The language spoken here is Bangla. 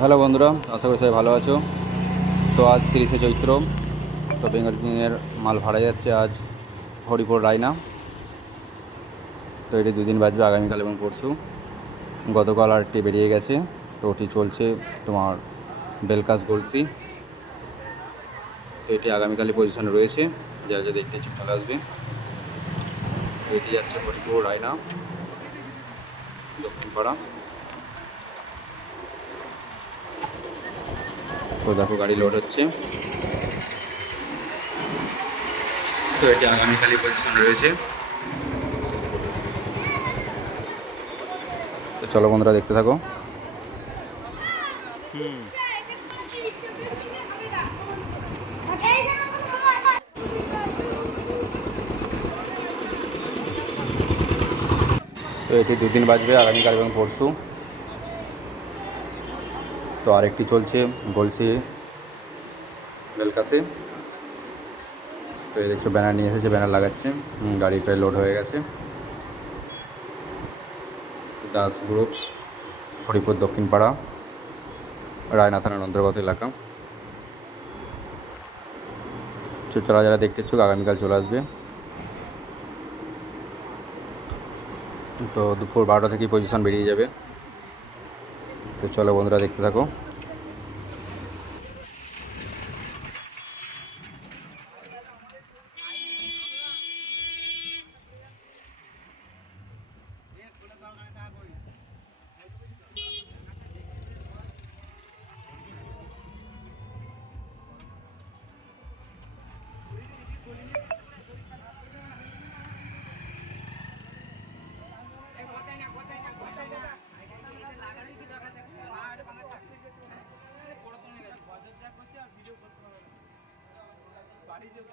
হ্যালো বন্ধুরা, আশা করি সবাই ভালো আছো। তো আজ তিরিশে চৈত্র, তো বেঙ্গল কিংয়ের মাল ভাড়া যাচ্ছে আজ হরিপুর রায়না। তো এটি দুদিন বাজবে আগামীকাল এবং পরশু। গতকাল আরেকটি বেরিয়ে গেছে, তো ওটি চলছে তোমার বেলকাস গলসি। তো এটি আগামীকালই পজিশনে রয়েছে, যারা যা দেখতে ইচ্ছুক চলে আসবে। এটি যাচ্ছে হরিপুর রায়না, দক্ষিণপাড়া। দেখো গাড়ি লোড হচ্ছে। তো এটি আগামীকালই পজিশন রয়েছে। তো চলো বন্ধুরা, দেখতে থাকো। তো এটি দুদিন বাজবে আগামীকাল এবং পরশু। তো আরেকটি চলছে গলসি বেলকাসে। তো এই দেখছ, ব্যানার নিয়ে এসেছে, ব্যানার লাগাচ্ছে। গাড়ি প্রায় লোড হয়ে গেছে। দাস গ্রুপস হরিপুর দক্ষিণপাড়া, রায়না থানার অন্তর্গত এলাকা। তো যারা দেখতে ইচ্ছুক, আগামীকাল চলে আসবে। তো দুপুর বারোটা থেকেই পজিশন বেরিয়ে যাবে। তো চলো বন্ধুরা দেখতে থাকো Thank you. বাড়ি যেত